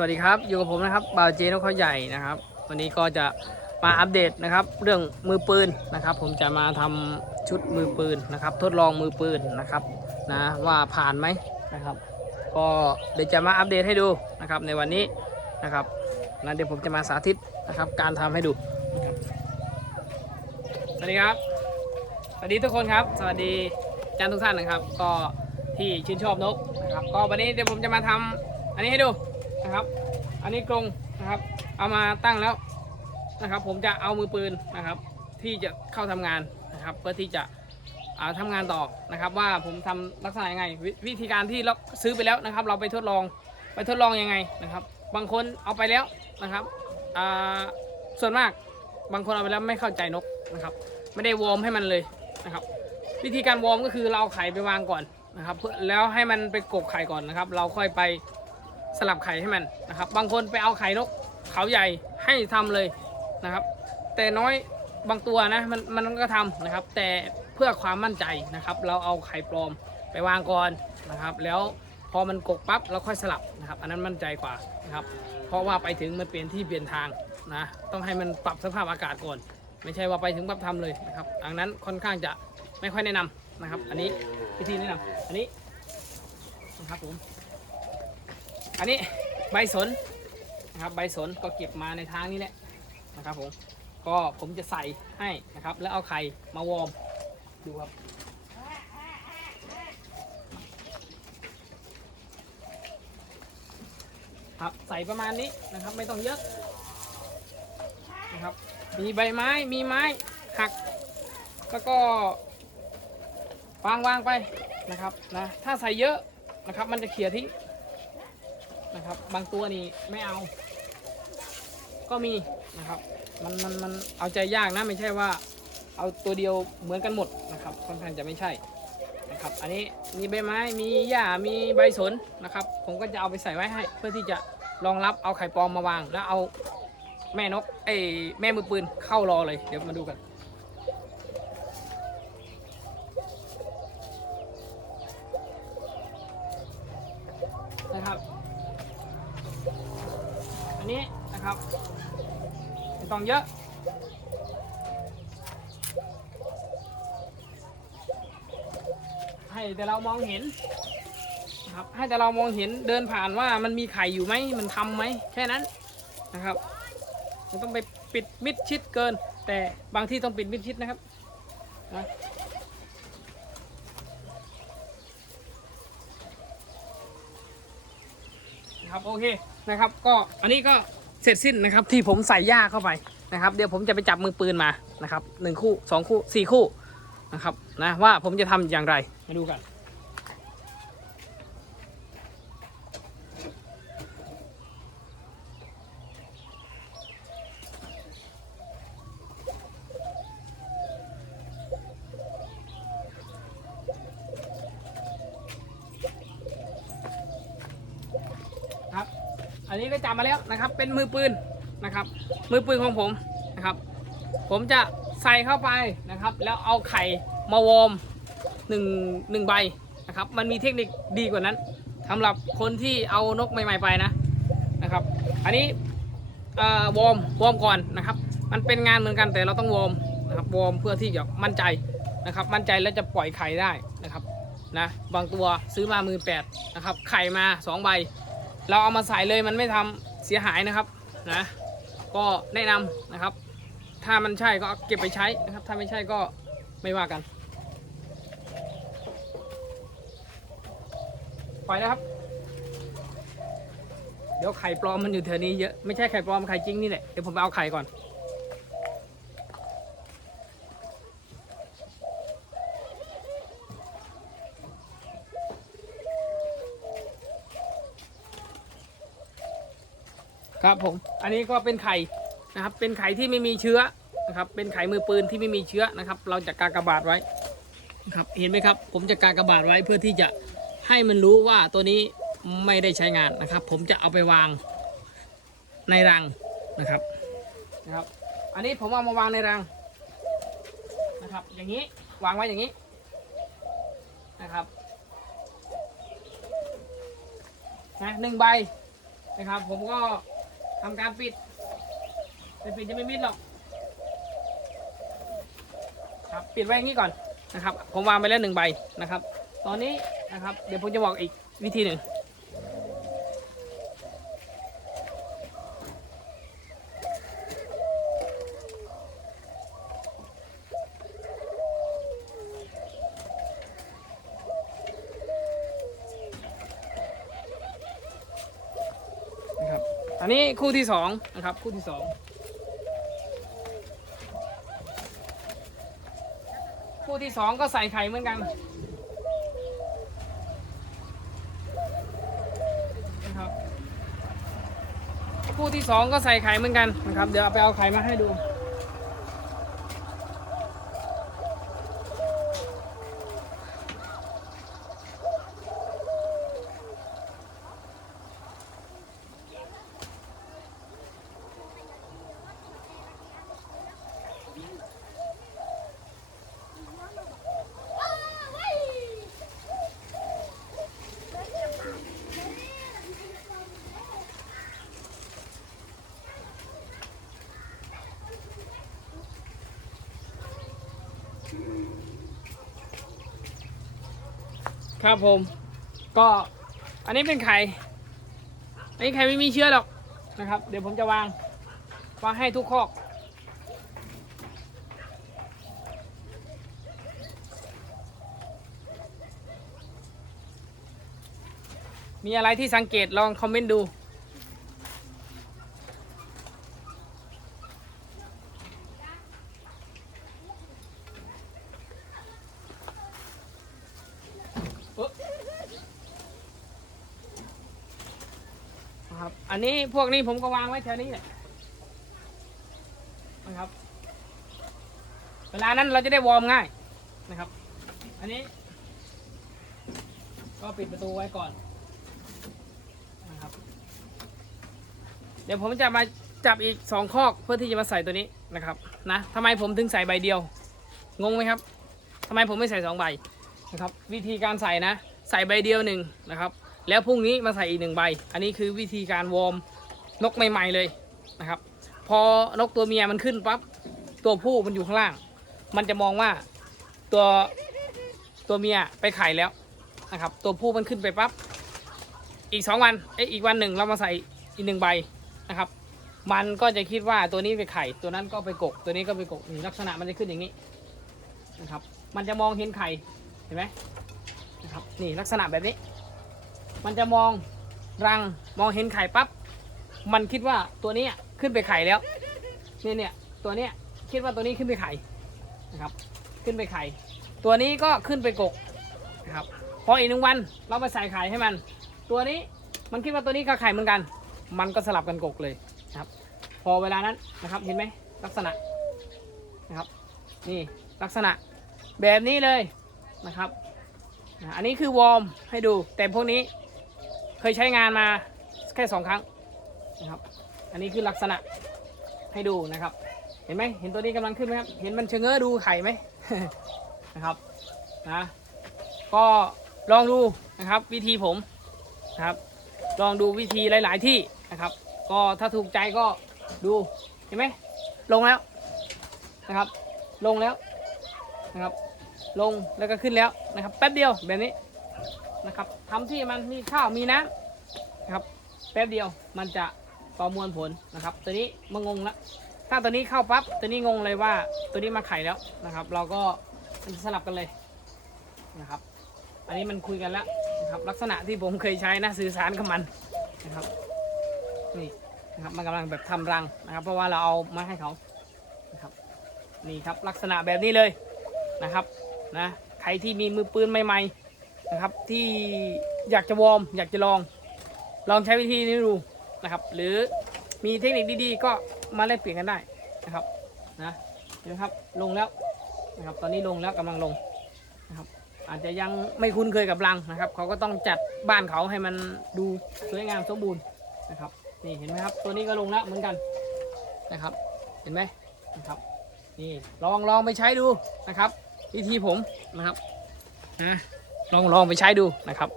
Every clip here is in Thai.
สวัสดีครับ อยู่กับผมนะครับบ่าวเจนกเขาใหญ่นะครับ วันนี้ก็จะมาอัปเดตนะครับ เรื่องมือปืนนะครับ ผมจะมาทำชุดมือปืนนะครับ ทดลองมือปืนนะครับนะว่าผ่านไหมนะครับ ก็เดี๋ยวจะมาอัปเดตให้ดูนะครับในวันนี้นะครับนะเดี๋ยวผมจะมาสาธิตนะครับ การทำให้ดู สวัสดีครับ สวัสดีทุกคนครับ สวัสดีอาจารย์ทุกท่านนะครับ ก็ที่ชื่นชอบนกนะครับ ก็วันนี้เดี๋ยวผมจะมาทำอันนี้ให้ดู นะครับ อันนี้กรงนะครับ เอามาตั้งแล้วนะครับ ผมจะเอามือปืนนะครับ ที่จะเข้าทำงานนะครับ เพื่อที่จะอ่าทำงานต่อนะครับ ว่าผมทำลักษณะยังไงววิธีการที่เราซื้อไปแล้วนะครับ เราไปทดลองไปทดลองยังไงนะครับ บางคนเอาไปแล้วนะครับส่วนมากบางคนเอาไปแล้วไม่เข้าใจนกนะครับ ไม่ได้วอร์มให้มันเลยนะครับ วิธีการวอร์มก็คือเราเอาไข่ไปวางก่อนนะครับแล้วให้มันไปกกไข่ก่อนนะครับ เราค่อยไป สลับไข่ให้มันนะครับ บางคนไปเอาไข่นกเขาใหญ่ให้ทำเลยนะครับ แต่น้อยบางตัวนะมันมันก็ทำนะครับ แต่เพื่อความมั่นใจนะครับ เราเอาไข่ปลอมไปวางก่อนนะครับ แล้วพอมันกกปั๊บเราค่อยสลับนะครับ อันนั้นมั่นใจกว่านะครับ เพราะว่าไปถึงมันเปลี่ยนที่เปลี่ยนทางนะต้องให้มันปรับสภาพอากาศก่อน ไม่ใช่ว่าไปถึงปั๊บทำเลยนะครับดังนั้นค่อนข้างจะไม่ค่อยแนะนำนะครับ อันนี้วิธีแนะนำอันนี้นะครับผม อันนี้ใบสนนะครับใบสนก็เก็บมาในทางนี้แหละนะครับผมก็ผมจะใส่ให้นะครับ แล้วเอาไข่มาวอร์มดูครับครับใส่ประมาณนี้นะครับไม่ต้องเยอะนะครับมีใบไม้มีไม้หัก แล้วก็วางวางไปนะครับนะถ้าใส่เยอะนะครับ มันจะเขี่ยทิ้ง นะครับ บางตัวนี่ไม่เอา ก็มีนะครับ มันมันมันเอาใจยากนะไม่ใช่ว่า เอาตัวเดียวเหมือนกันหมดนะครับ ค่อนข้างจะไม่ใช่นะครับ อันนี้มีใบไม้มีหญ้ามีใบสนนะครับ ผมก็จะเอาไปใส่ไว้ให้ เพื่อที่จะรองรับเอาไข่ปลอมมาวาง แล้วเอาแม่นกเอ้แม่มือปืนเข้ารอเลยเดี๋ยวมาดูกันนะครับ นนี้นะครับไม่ต้องเยอะ ให้แต่เรามองเห็นนะครับให้แต่เรามองเห็นเดินผ่านว่ามันมีไข่อยู่ไหมมันทำไหมแค่นั้นนะครับไม่ต้องไปปิดมิดชิดเกิน แต่บางที่ต้องปิดมิดชิดนะครับนะครับโอเค นะครับ ก็อันนี้ก็เสร็จสิ้นนะครับที่ผมใส่หญ้าเข้าไปนะครับ เดี๋ยวผมจะไปจับมือปืนมานะครับหนึ่งคู่สองคู่สี่คู่นะครับนะว่าผมจะทำอย่างไรมาดูกัน ครับ อันนี้ก็ จับมาแล้วนะครับ เป็นมือปืนนะครับ มือปืนของผมนะครับ ผมจะใส่เข้าไปนะครับ แล้วเอาไข่มาวอร์มหนึ่งหนึ่งใบนะครับ มันมีเทคนิคดีกว่านั้นสำหรับคนที่เอานกใหม่ ๆ ไปนะนะครับ อันนี้วอร์มวอร์มก่อนนะครับ มันเป็นงานเหมือนกันแต่เราต้องวอร์มนะครับวอร์มเพื่อที่จะมั่นใจนะครับ มั่นใจแล้วจะปล่อยไข่ได้นะครับนะบางตัวซื้อมามือแปดนะครับ ไข่มาสองใบ เราเอามาใส่เลยมันไม่ทำเสียหายนะครับนะก็แนะนำนะครับ ถ้ามันใช่ก็เก็บไปใช้นะครับ ถ้าไม่ใช่ก็ไม่ว่ากันปล่อยแล้วครับ เดี๋ยวไข่ปลอมมันอยู่แถวนี้เยอะ ไม่ใช่ไข่ปลอมไข่จริงนี่แหละเดี๋ยวผมไปเอาไข่ก่อน ครับผมอันนี้ก็เป็นไข่นะครับ เป็นไข่ที่ไม่มีเชื้อนะครับ เป็นไข่มือปืนที่ไม่มีเชื้อนะครับ เราจะกากบาทไว้นะครับเห็นไหมครับ ผมจะกากบาทไว้เพื่อที่จะให้มันรู้ว่าตัวนี้ไม่ได้ใช้งานนะครับ ผมจะเอาไปวางในรังนะครับนะครับ อันนี้ผมเอามาวางในรังนะครับ อย่างนี้วางไว้อย่างนี้นะครับนะหนึ่งใบนะครับ ผมก็ ทำการปิดแต่ปิดจะไม่มิดหรอก ครับ ปิดไว้อย่างนี้ก่อนนะครับ ผมวางไปแล้วหนึ่งใบนะครับ ตอนนี้นะครับ เดี๋ยวผมจะบอกอีกวิธีหนึ่งันนี้คู่ที่สองนะครับ คู่ที่สองคู่ที่สองก็ใส่ไข่เหมือนกันนะครับคู่ที่สองก็ใส่ไข่เหมือนกันนะครับ เดี๋ยวเอาไปเอาไข่มาให้ดู ครับผม ก็อันนี้เป็นไข่อันนี้ไข่ไม่มีเชื้อหรอกนะครับ เดี๋ยวผมจะวางวางให้ทุกคอกมีอะไรที่สังเกตลองคอมเมนต์ดู นะครับ อันนี้ พวกนี้ผมก็วางไว้แถวนี้แหละนะครับ เวลานั้นเราจะได้วอร์มง่ายนะครับ อันนี้ ก็ปิดประตูไว้ก่อนนะครับ เดี๋ยวผมจะมาจับอีกสองคอกเพื่อที่จะมาใส่ตัวนี้นะครับนะทำไมผมถึงใส่ใบเดียว งงไหมครับทำไมผมไม่ใส่สองใบนะครับ วิธีการใส่นะ ใส่ใบเดียวหนึ่งนะครับ แล้วพรุ่งนี้มาใส่อีกหนึ่งใบ อันนี้คือวิธีการวอร์ม นกใหม่ ๆเลยนะครับ พอนกตัวเมียมันขึ้นปั๊บตัวผู้มันอยู่ข้างล่าง มันจะมองว่าตัวตัวเมียไปไข่แล้วนะครับ ตัวผู้มันขึ้นไปปั๊บอีกสองวันเอ้ยอีกวันหนึ่งเรามาใส่อีกหนึ่งใบนะครับ มันก็จะคิดว่าตัวนี้ไปไข่ ตัวนั้นก็ไปกก ตัวนี้ก็ไปกกลักษณะมันจะขึ้นอย่างนี้นะครับ มันจะมองเห็นไข่เห็นไหมนะครับนี่ลักษณะแบบนี้ มันจะมองรังมองเห็นไข่ปั๊บ มันคิดว่าตัวนี้ขึ้นไปไข่แล้วเนี่ยเนี่ยตัวเนี้ยคิดว่าตัวนี้ขึ้นไปไข่นะครับ ขึ้นไปไข่ ตัวนี้ก็ขึ้นไปกกนะครับพออีกหนึ่งวันเราไปใส่ไข่ให้มัน ตัวนี้มันคิดว่าตัวนี้ก็ไข่เหมือนกัน มันก็สลับกันกกเลยนะครับ พอเวลานั้นนะครับเห็นไหมลักษณะนะครับนี่ลักษณะแบบนี้เลยนะครับอันนี้คือวอร์มให้ดูแต่พวกนี้เคยใช้งานมาแค่สองครั้ง นะครับ อันนี้คือลักษณะให้ดูนะครับ เห็นไหมเห็นตัวนี้กำลังขึ้นไหมครับ เห็นมันเชงเง้อดูไข่ไหมนะครับนะก็ลองดูนะครับ วิธีผมนะครับ ลองดูวิธีหลาย ๆ ที่นะครับ ก็ถ้าถูกใจก็ดูเห็นไหมลงแล้วนะครับ ลงแล้วนะครับ ลงแล้วก็ขึ้นแล้วนะครับ แป๊บเดียวแบบนี้นะครับทำที่มันมีข้าวมีน้ำนะครับ แป๊บเดียวมันจะ ประมวลผลนะครับ ตัวนี้มางงละถ้าตัวนี้เข้าปั๊บตัวนี้งงเลยว่าตัวนี้มาไข่แล้วนะครับ เราก็มันสลับกันเลยนะครับ อันนี้มันคุยกันแล้วนะครับ ลักษณะที่ผมเคยใช้นะสื่อสารกับมันนะครับนี่นะครับมันกำลังแบบทำรังนะครับ เพราะว่าเราเอามาให้เขานะครับนี่ครับลักษณะแบบนี้เลยนะครับนะใครที่มีมือปืนใหม่ ๆนะครับ ที่อยากจะวอร์มอยากจะลอง ลองใช้วิธีนี้ดู นะครับ หรือมีเทคนิคดีๆ ก็มาแลกเปลี่ยนกันได้นะครับนะเห็นไหมครับลงแล้วนะครับ ตอนนี้ลงแล้วกำลังลงนะครับ อาจจะยังไม่คุ้นเคยกับรังนะครับเขาก็ต้องจัดบ้านเขาให้มันดูสวยงามสมบูรณ์นะครับนี่เห็นไหมครับ ตัวนี้ก็ลงแล้วเหมือนกันนะครับ เห็นไหมนะครับนี่ลองลองไปใช้ดูนะครับวิธีผมนะครับนะลองลองไปใช้ดูนะครับ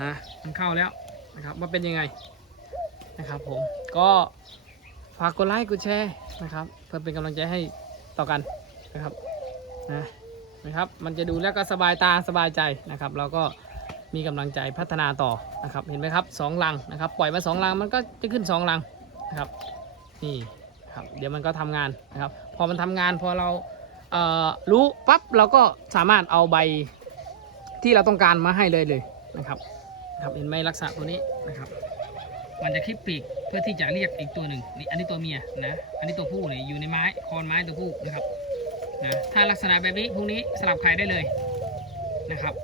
นะมันเข้าแล้วนะครับว่าเป็นยังไง นะครับผมก็ฝากกดไลค์กดแชร์นะครับ เพื่อเป็นกำลังใจให้ต่อกันนะครับนะนะครับ มันจะดูแล้วก็สบายตาสบายใจนะครับ เราก็มีกำลังใจพัฒนาต่อนะครับ เห็นไหมครับสองลังนะครับ ปล่อยมาสองลังมันก็จะขึ้นสองลังนะครับนี่ครับเดี๋ยวมันก็ทำงานนะครับ พอมันทำงานพอเราเอ่อรู้ปั๊บเราก็สามารถเอาใบที่เราต้องการมาให้เลยเลยนะครับครับเห็นไหมลักษณะตัวนี้นะครับ มันจะคลิปปีกเพื่อที่จะเรียกอีกตัวหนึ่งนี่อันนี้ตัวเมียนะ อันนี้ตัวผู้เนี่ยอยู่ในไม้คอนไม้ตัวผู้นะครับนะถ้าลักษณะแบบนี้พวกนี้สลับไข่ได้เลยนะครับ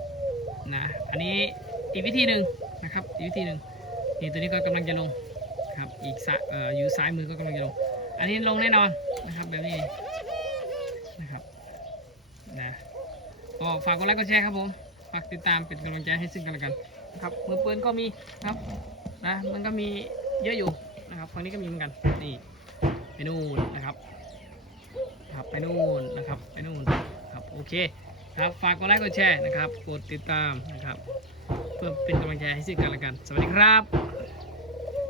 นะอันนี้อีกวิธีหนึ่งนะครับอีกวิธีหนึ่งนี่ตัวนี้ก็กำลังจะลงครับอีกซ้ายเอ่ออยู่ซ้ายมือก็กำลังจะลง อันนี้ลงแน่นอนนะครับแบบนี้นะครับนะก็ฝากกดไลค์กดแชร์ครับผมฝากติดตามเป็นกำลังใจให้ซึ่งกันและกันครับมือปืนก็มีครับ นะ มันก็มีเยอะอยู่นะครับฝั่งนี้ก็มีเหมือนกัน นี่ไปนู่นนะครับครับไปนู่นนะครับไปนู่นครับโอเคครับฝากกดไลค์กดแชร์นะครับ กดติดตามนะครับ เพื่อเป็นกำลังใจให้ซึ่งกันและกัน สวัสดีครับ